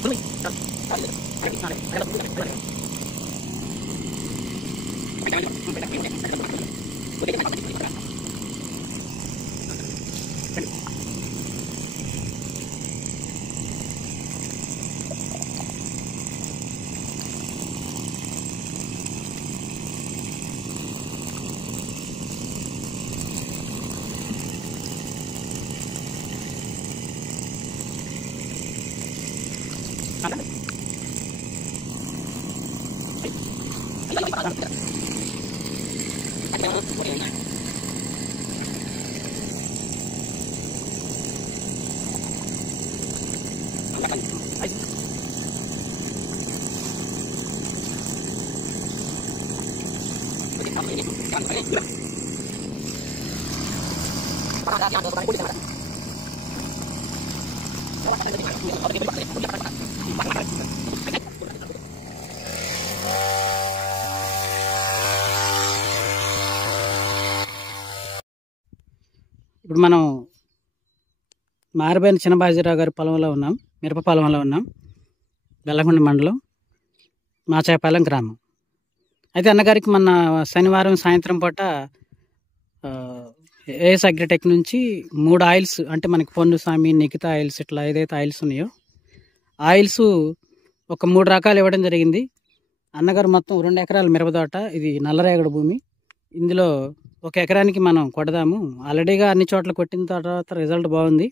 ఇప్పుడు మనం మారిపోయిన చిన్నబాజీరావు గారి పొలంలో ఉన్నాం, మిరప పొలంలో ఉన్నాం, బెల్లకొండ మండలం మాచాయపాలెం గ్రామం. అయితే అన్నగారికి మొన్న శనివారం సాయంత్రం పూట ఏఎస్ అగ్రిటెక్ నుంచి 3 ఆయిల్స్, అంటే మనకి పొన్నుసామి, నిఖిత ఆయిల్స్, ఇట్లా ఏదైతే ఆయిల్స్ ఉన్నాయో ఆయిల్స్ ఒక 3 రకాలు ఇవ్వడం జరిగింది. అన్నగారు మొత్తం 2 ఎకరాల మిరప తోట, ఇది నల్లరేగడి భూమి. ఇందులో 1 ఎకరానికి మనం కొడదాము, ఆల్రెడీగా అన్ని చోట్ల కొట్టిన తర్వాత రిజల్ట్ బాగుంది,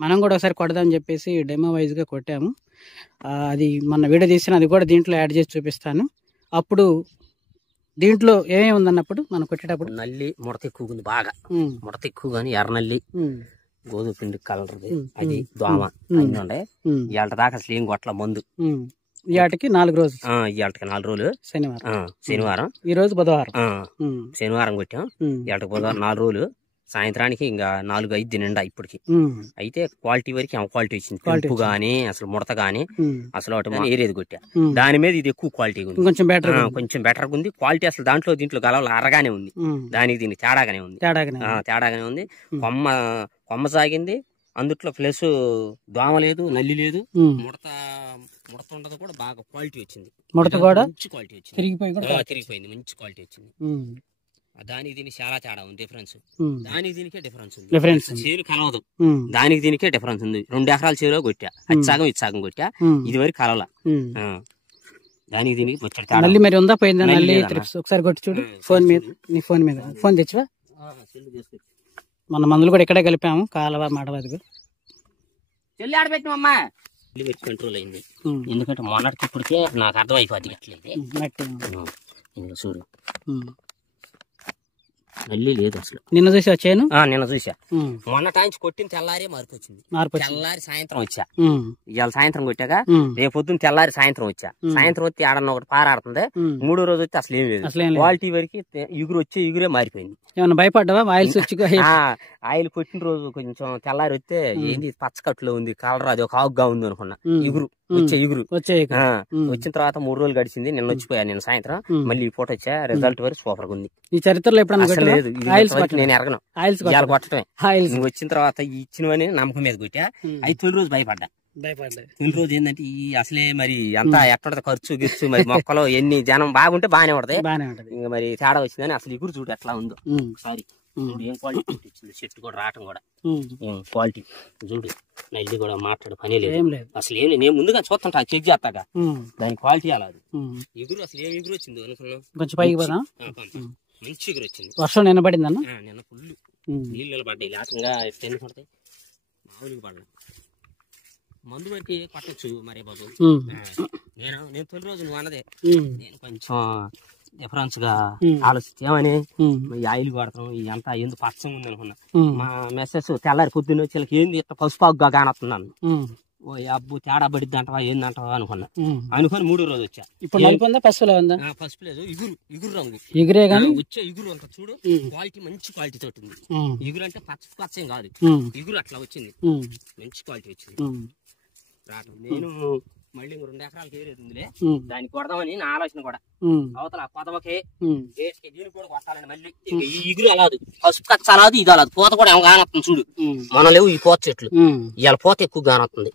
మనం కూడా ఒకసారి కొడదామని చెప్పేసి డెమో వైజ్గా కొట్టాము. అది మన వీడియో తీసిన, అది కూడా దీంట్లో యాడ్ చేసి చూపిస్తాను. అప్పుడు దీంట్లో ఏమేమి ఉందన్నప్పుడు మనం కొట్టేటప్పుడు నల్లి ముడత ఎక్కువ ఉంది, బాగా ముడత ఎక్కువ, కానీ ఎర్రనల్లి, గోధుమ పిండి కలర్, అది దోమ అన్ని ఉండే. ఇవాళ దాకా అసలు ఏం కొట్ల మందు. ఇవాటికి 4 రోజులు, ఇవాళకి 4 రోజులు. శనివారం, ఈ రోజు బుధవారం. శనివారం కొట్టాం, ఇవాళకి బుధవారం 4 రోజులు. సాయంత్రానికి ఇంకా 4-5 నిండా ఇప్పటికి. అయితే క్వాలిటీ వరకు క్వాలిటీ వచ్చింది, పెంపు గానీ అసలు ముడత గానీ అసలు ఏరేది కొట్టా. దాని మీద ఇది ఎక్కువ క్వాలిటీ ఉంది, కొంచెం బెటర్ ఉంది క్వాలిటీ. అసలు దీంట్లో గలవలు అరగానే ఉంది, దానికి దీనికి తేడాగానే ఉంది. కొమ్మ సాగింది, అందుట్లో ప్లస్ దోమ లేదు, నల్లి లేదు, ముడత ఉండదు కూడా, బాగా క్వాలిటీ వచ్చింది. ముడత కూడా మంచి క్వాలిటీ వచ్చింది, తిరిగిపోయింది, మంచి క్వాలిటీ వచ్చింది. దానికి దీనికి చాలా తేడా ఉంది, డిఫరెన్స్. దానికి దీనికే డిఫరెన్స్ ఉంది, చేలు కలవదు, దానికి దీనికే డిఫరెన్స్ ఉంది. 2 ఎకరాల చేలో కొట్టా, అది సగం ఇది సగం కొట్టా, ఇది వరకు కలవల. దానికి దీనికి మళ్ళీ మరి ఉందా పోయిందా నల్లి? ఒకసారి కొట్టి చూడు ఫోన్ మీద, నీ ఫోన్ మీద. ఫోన్ తెచ్చివా? మన మందులు కూడా ఇక్కడే కలిపాము, కాలవ మడవదిగా చెల్లి ఆడబెట్టినమ్మా. కంట్రోల్ అయింది, ఎందుకంటే మొన్నటికి ఇప్పటికే నాకు అర్థం అయిపోద్ది. అట్లయితే చూడు, నల్లి లేదు అసలు. నిన్న చూసి వచ్చాను, నిన్న చూసా. మొన్న టాంచి కొట్టిన తెల్లారే మార్పు వచ్చింది. తెల్లారి సాయంత్రం వచ్చా, ఇవాళ సాయంత్రం కొట్టాక రేపు పొద్దున్న తెల్లారి సాయంత్రం వచ్చా. సాయంత్రం వచ్చి ఆడన్న ఒకటి పారాడుతుంది. 3వ రోజు వచ్చి అసలు ఏం లేదు, క్వాలిటీ వరకు ఎగురే మారిపోయింది. ఏమన్నా భయపడ్డావా? ఆయిల్స్ వచ్చి ఆయిల్ కొట్టిన రోజు కొంచెం తెల్లారి వస్తే ఏంటి పచ్చకట్లో ఉంది కలర్, అది ఒక ఆవుగా ఉంది అనుకున్నా. ఎగురు వచ్చిన తర్వాత 3 రోజులు గడిచింది. నిన్న వచ్చిపోయా, నిన్న సాయంత్రం మళ్ళీ ఈ ఫోటో వచ్చా. రిజల్ట్ వరకు సూపర్ గా ఉంది. ఈ చరిత్రలో లేదు, నేను ఎరగను, కొట్టడమే. నువ్వు వచ్చిన తర్వాత ఇచ్చినవని నమ్మకం మీద కొట్టా. అయితే 3 రోజు భయపడ్డా. 3 రోజు ఏంటంటే ఈ అసలే మరి అంతా ఎట్లా ఖర్చు గిర్చు, మరి మొక్కలో ఎన్ని జనం బాగుంటే బాగానే ఉంటది. ఇంకా మరి తేడా వచ్చిందని అసలు ఎగురు చూడు ఎట్లా ఉందో ఒకసారి. ఏం క్వాలిటీ ఇచ్చింది, చెట్టు కూడా రావటం కూడా క్వాలిటీ చూడు. నల్లి కూడా మాట్లాడే పని లేదు అసలు. ఏం నేను ముందుగా చూస్తుంటా, చెక్ చేస్తాగా దాని క్వాలిటీ అలా. ఎగురు అసలు ఏం ఎగురు వచ్చిందో అనుకున్నాం. కొంచెం పైకి పోదా, మంచి ఎగురు వచ్చింది. వర్షం నిన్న పడిందన్న, నిన్న ఫుల్ నీళ్ళు నిలబడ్డాయి. లేకుండా ఎన్ని పడతాయి, మామూలుగా పడలేదు. మందు వరకు పట్టొచ్చు మరే బాబు. నేను 3 రోజు నువ్వు అన్నదే, నేను కొంచెం డిఫరెన్స్ గా ఆలోచించామని ఈ ఆయిల్ కొడతాం. ఇదంతా ఎందుకు పచ్చగా ఉంది అనుకున్నా. మా మెసేజ్ తెల్లారి పొద్దున్న వచ్చి ఏంది ఇట్లా పసుపాకుగా కానొస్తున్నాను. ఓ అబ్బు తేడా పడిద్ది అంటవా ఏందంటవా అనుకున్నా. అనుకుని 3వ రోజు వచ్చా. ఇప్పుడు పసుపు లేదు, ఇగురు రంగు ఎగురే కానీ వచ్చే ఇగురు అంత చూడు, క్వాలిటీ మంచి క్వాలిటీ తోటి ఉంది. ఇగురు అంటే పచ్చం కాదు, ఇగురు అట్లా వచ్చింది, మంచి క్వాలిటీ వచ్చింది. నేను మళ్ళీ 2 ఎకరాలకి ఏరేది ఉందిలే, దానికి కొడదామని నా ఆలోచన కూడా. అవతల కొదవకి దీన్ని కూడా కొట్టాలని మళ్ళీ ఈ ఇగురు అలాదు, పసుపు కచ్చ అలాదు, ఇది అలాదు, పూత కూడా ఏమో కానొస్తుంది చూడు. మనం లేవు ఈ పూత చెట్లు, ఇవాళ పూత ఎక్కువ కానొస్తుంది.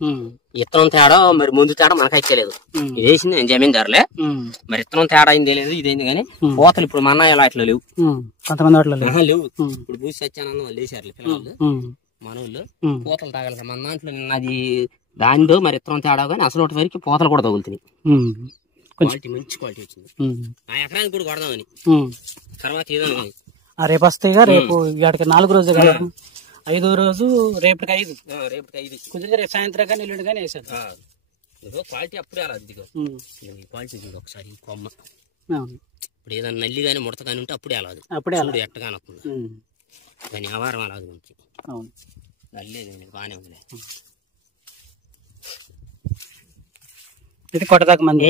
ఇత్తనం తేడా మరి ముందు తేడా మనకైతే లేదు. ఇది వేసింది నేను జమీందారులే, మరి ఇత్తనం తేడా అయింది లేదు, ఇదైంది కానీ పూతలు ఇప్పుడు మన ఇట్లా లేవు, కొంతమంది లేవు. ఇప్పుడు భూసి సత్యానందం వాళ్ళు వేసారు పిల్లలు మన వాళ్ళు, పూతలు తాగలి. మన దాంట్లో అది దానితో మరి ఇత్తనం తేడా కానీ అసలు ఒకటి వరకు పూతలు కూడా తగులుతున్నాయి. క్వాలిటీ మంచి క్వాలిటీ వచ్చింది. ఆ ఎకరానికి కూడా కొడదామని తర్వాత ఏదో రేపు వస్తాయిగా. రేపు ఇవాటికి 4 రోజు కదా, 5వ రోజు రేపటికి 5 కుదిరితే రేపు సాయంత్రం కానీ ఎల్లుండి కానీ వేసాడు. క్వాలిటీ అప్పుడే అలా దిగో క్వాలిటీ చూడు ఒకసారి. కొమ్మ ఇప్పుడు ఏదైనా నల్లి కానీ ముడత కానీ ఉంటే అప్పుడే అలాదు, అప్పుడే అలా ఎట్టగానే వస్తుంది. దాని ఆవారం అలాదు నుంచి నల్లి బాగానే ఉంది. ఇది కొట్టదాక మంది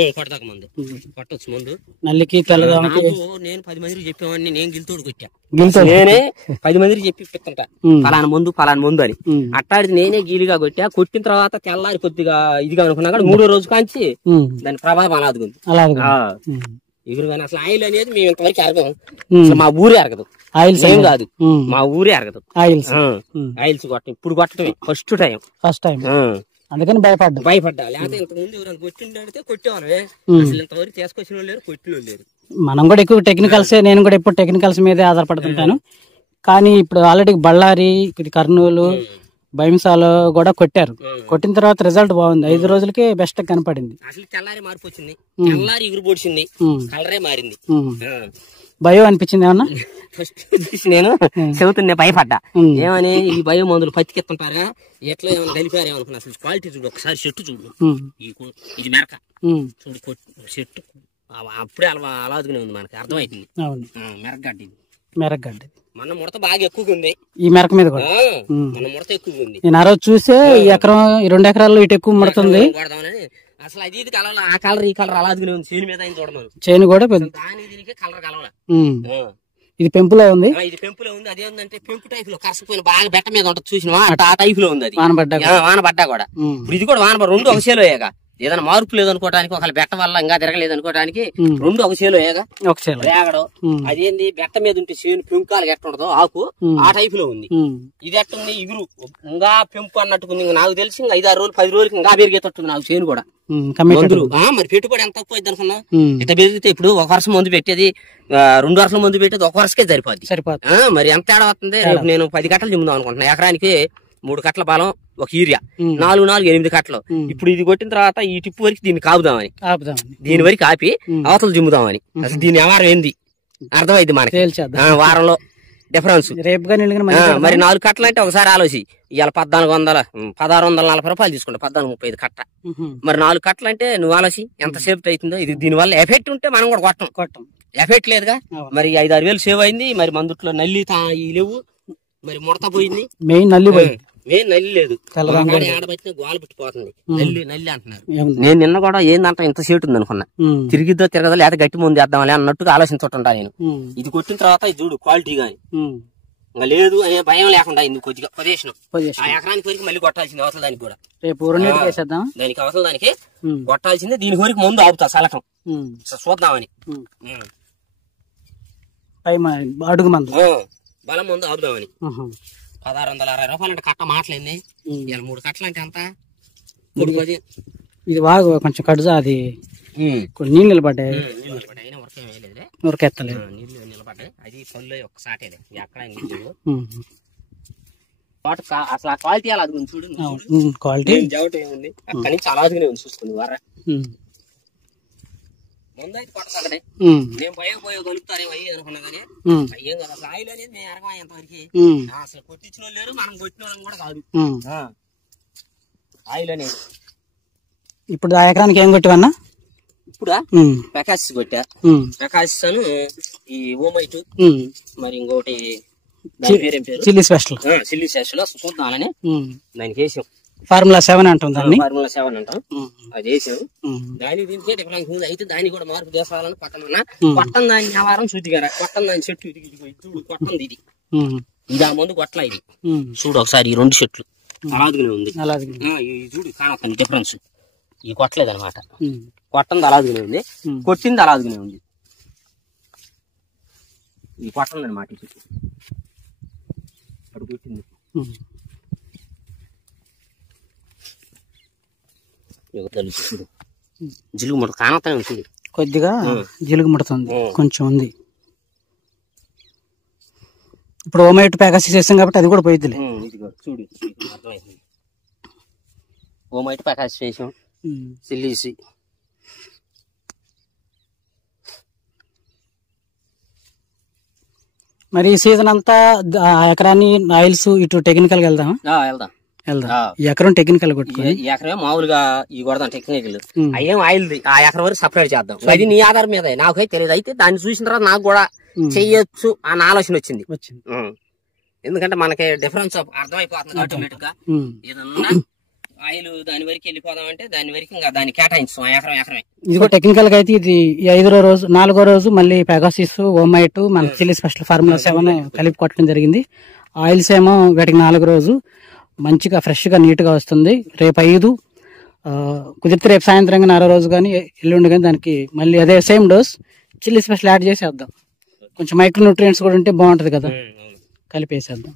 కొట్టొచ్చు ముందు నల్లికి తెల్లదానికి. నేను 10 మందికి చెప్పేవాడిని, నేను గిల్తోడు కొట్టా. నేనే 10 మందికి చెప్పి పెట్టుకుంటా ఫలానా మందు అని. అట్టాడిది నేనే గీలిగా కొట్టా. కొట్టిన తర్వాత తెల్లారి కొద్దిగా ఇదిగా అనుకున్నా కానీ 3వ రోజు కాంచి దాని ప్రభావం అలాదుకుంది. ఎగురు కానీ అసలు ఆయిల్ అనేది మేము ఇంతవరకు అరగం, మా ఊరే అరగదు. ఆయిల్స్ ఏం కాదు, మా ఊరే అరగదు. ఆయిల్స్ కొట్టం ఇప్పుడు కొట్టడమే ఫస్ట్ టైం. అందుకని భయపడ్డా. లేకపోతే ఇంతకుముందు ఎవరైనా కొట్టిండితే కొట్టేవాళ్ళు, అసలు ఇంతవరకు తీసుకొచ్చిన వాళ్ళు లేరు, కొట్టిన వాళ్ళు లేరు. మనం కూడా ఎక్కువ టెక్నికల్సే, నేను కూడా ఎప్పుడు టెక్నికల్స్ మీదే ఆధారపడుతుంటాను. కానీ ఇప్పుడు ఆల్రెడీ బళ్ళారి, కర్నూలు, భైంసాలో కూడా కొట్టారు. కొట్టిన తర్వాత రిజల్ట్ బాగుంది. 5 రోజులకే బెస్ట్ కనపడింది. అసలు తెల్లారి మార్పు వచ్చింది, తెల్లారి ఎగురు పొడిచింది, కలరే మారింది. భయం అనిపించింది ఏమన్నా? ఫస్ట్ నేను చెబుతున్నా భయపడ్డా. ఏమని ఈ భయం మందులు పత్తికెత్తుంటారా ఎట్లా ఏమైనా కలిపారు ఏమనుకున్నా. అసలు క్వాలిటీ చూడు ఒకసారి, చెట్టు చూడు, ఇది మెరక చూడు, చెట్టు అప్పుడే అలాదుగానే ఉంది, మనకి అర్థమైంది. మెరగడ్డి మన ముడత బాగా ఎక్కువగా ఉంది ఈ మెరక మీద కూడా. మన ముడత ఎక్కువగా ఉంది. నేను ఆ రోజు చూసే ఈ ఎకరం 2 ఎకరాల్లో ఇటు ఎక్కువ ముడుతుంది. అసలు అది ఇది కలవాల, ఆ కలర్ ఈ కలర్ అలాదుగానే ఉంది. చేను మీద చూడమను, చేను కూడా దాని దీనికి కలర్ కలవాల. ఇది పెంపులో ఉంది, ఇది పెంపులో ఉంది. అదేంటంటే పెంపు టైప్ లో కరసపోయిన బాగా బెట్ట మీద ఉంటుంది చూసినా, ఆ టైప్ లో ఉంది. అది వాన పడ్డా కూడా. ఇప్పుడు ఇది కూడా వాన 2 ఒక చేలో ఏగా. ఏదైనా మార్పు లేదనుకోవడానికి, ఒకవేళ బెట్ట వల్ల ఇంకా తిరగలేదు అనుకోవడానికి 2 ఒక చేలో ఏగా రేగడం. అదేంది బెట్ట మీద ఉంటే చేను పెంకాలు ఎట్ట ఉండదో ఆకు, ఆ టైప్ లో ఉంది. ఇది ఎట్టుంది ఇగురు ఇంకా పెంపు అన్నట్టుకుంది. నాకు తెలిసి 5-6 రోజులు 10 రోజులకి ఇంకా పెరిగేటట్టుంది నాకు చేను కూడా. మందులు మరి పెట్టుబడి ఎంత తక్కువ అయింది అనుకున్నా. ఇట్లా పెరిగితే ఇప్పుడు 1 వర్షం మందు పెట్టేది, 2 వర్షాల మందు పెట్టేది 1 వర్షకే సరిపోద్ది. మరి ఎంత తేడా వస్తుంది. రేపు నేను 10 కట్టలు చెమ్ముదాం అనుకుంటున్నా. ఎకరానికి 3 కట్టల బలం, 1 యూరియా, 4 8 కట్టలు. ఇప్పుడు ఇది కొట్టిన తర్వాత ఈ టిప్పు వరకు దీన్ని కాపుదామని, దీని వరకు ఆపి అవతలు జిమ్ముదామని. అసలు దీని వ్యవహారం ఏంది అర్థమైంది మనకి వారంలో డిఫరెన్స్. మరి 4 కట్టలు అంటే ఒకసారి ఆలోచి, ఇవాళ 1640 రూపాయలు తీసుకుంటా, 1435 కట్ట. మరి 4 కట్టలు అంటే నువ్వు ఆలోచి ఎంత సేఫ్టీ అవుతుందో. ఇది దీని వల్ల ఎఫెక్ట్ ఉంటే మనం కూడా కొట్టం, ఎఫెక్ట్ లేదుగా. మరి 5-6 వేలు సేవ్ అయింది. మరి మందుట్లో నల్లి లేవు, మరి ముడత పోయింది. మెయిన్ నల్లి లేదు, ఆడబట్టిన గోలు పెట్టిపోతుంది. నల్లి అంటున్నారు. నేను నిన్న కూడా ఏందంట ఇంత సేటు ఉంది అనుకున్నా. తిరిగిద్దో తిరగదో లేదా గట్టి ముందు వేద్దామని అన్నట్టుగా ఆలోచించుంటా నేను. ఇది కొట్టిన తర్వాత ఇది చూడు క్వాలిటీ గాని ఇంకా లేదు అనే భయం లేకుండా అయింది. కొద్దిగా పొజిషన్ ఆ ఎకరానికి వరకు మళ్ళీ కొట్టాల్సింది అవతల దానికి కూడా. దానికి అవతల దానికి కొట్టాల్సింది. దీని వరకు ముందు ఆపుతా సలకం చూద్దామని, అడుగు మందు బలం ముందు ఆపుదామని. 1660 రూపాయలు అంటే కట్ట మాటలేంది. ఇలా 3 కట్టలు అంటే ఎంత? ఇది బాగా కొంచెం కడుజా, అది నీళ్ళు నిలబడ్డాయి, అయినా వర్షం వేయలేదు, ఉరకెత్తలేదు, నీళ్ళు నిలబడ్డాయి. అది పళ్ళు ఒక్కసాటే ఎక్కడ నీళ్ళు. అసలు ఆ క్వాలిటీ అలా అది చూడు, క్వాలిటీ జవట ఏముంది అక్కడి నుంచి అలాగే ఉంది చూసుకుంది. వర ముందు అయితే కొట్టసాగడే, నేను పోయో కలుపుతారేమో అయ్యి అనుకున్నా కానీ అయ్యేం కదా. అసలు ఆయిల్ అనేది నేను ఎరగమయ్యేంత వరకు అసలు కొట్టించిన వాళ్ళు లేరు, మనం కొట్టిన వాళ్ళని కూడా కాదు ఆయిల్ అనేది. ఇప్పుడు ఆ ఎకరానికి ఏం కొట్టివన్నా? ఇప్పుడా ప్రకాశ్ కొట్టా, ప్రకాశ్ అను ఈ ఓమైట్, మరి ఇంకోటి పేరేం పేరు చిల్లీ స్పెషల్. చిల్లీ స్పెషల్ చూద్దామని దానికి వేసాం. ఫార్ములా 7 అంటుంది, ఫార్ములా 7 అంటాం. అది వేసాం. దాని దీనికి డిఫరెన్స్ ఉంది. అయితే దాన్ని కూడా మార్పు చేసాలని కొట్టమన్నా, కొట్టం దాని వ్యవహారం శుద్ధి గారా, కొట్టం దాని చెట్టు చూడు, కొట్టంది ఇది, ఇది ఆ ముందు కొట్టలా. ఇది చూడు ఒకసారి ఈ 2 చెట్లు అలాగే ఉంది. చూడు కానొస్తుంది డిఫరెన్స్. ఈ కొట్టలేదు అనమాట. కొట్టంది అలాదుగానే ఉంది, కొట్టింది అలాదుగానే ఉంది. ఈ కొట్టంది అనమాట చెట్టు అటు కొట్టింది. జిలుగు ముట్ట కానతనే ఉంటుంది, కొద్దిగా జిలుగు ముడుతుంది, కొంచెం ఉంది. ఇప్పుడు ఓమైట్ ప్యాకాసి చేస్తాం కాబట్టి అది కూడా పోయిద్దిలే. చూడు అర్థమైంది. ఓమైట్ ప్యాకాసి చేసాం, సిల్లీసి. మరి ఈ సీజన్ అంతా ఎకరాన్ని ఆయిల్స్ ఇటు టెక్నికల్ గా వెళ్దాం. ఎకరం టెక్నికల్ కొట్టుకుని ఎకరం మామూలుగా ఈ కొడదాం టెక్నికల్. అయ్యేం ఆయిల్ ఆ ఎకరం వరకు సపరేట్ చేద్దాం. అది నీ ఆధారం మీద నాకైతే తెలియదు. అయితే దాన్ని చూసిన తర్వాత నాకు కూడా చెయ్యొచ్చు అన్న ఆలోచన వచ్చింది. ఎందుకంటే మనకి డిఫరెన్స్ అర్థమైపోతుంది ఆటోమేటిక్ గా. ఏదన్నా ఆయిల్ దాని వరకు వెళ్ళిపోదాం అంటే దాని వరకు ఇంకా దాన్ని కేటాయించాం ఎకరమే. ఇదిగో టెక్నికల్ గా అయితే ఇది 5వ రోజు 4వ రోజు మళ్ళీ పెగాసిస్, ఓమైట్, మన చిల్లీ స్పెషల్ ఫార్ములా 7 కలిపి కొట్టడం జరిగింది. ఆయిల్స్ ఏమో వీటికి 4వ రోజు మంచిగా ఫ్రెష్ గా నీట్ గా వస్తుంది. రేపు 5 కుదిరితే రేపు సాయంత్రం కానీ 6వ రోజు కానీ ఎల్లుండి కానీ దానికి మళ్ళీ అదే same dose chilli special add చేసేద్దాం. కొంచెం మైక్రో న్యూట్రియంట్స్ కూడా ఉంటే బాగుంటది కదా, కలిపేసేద్దాం.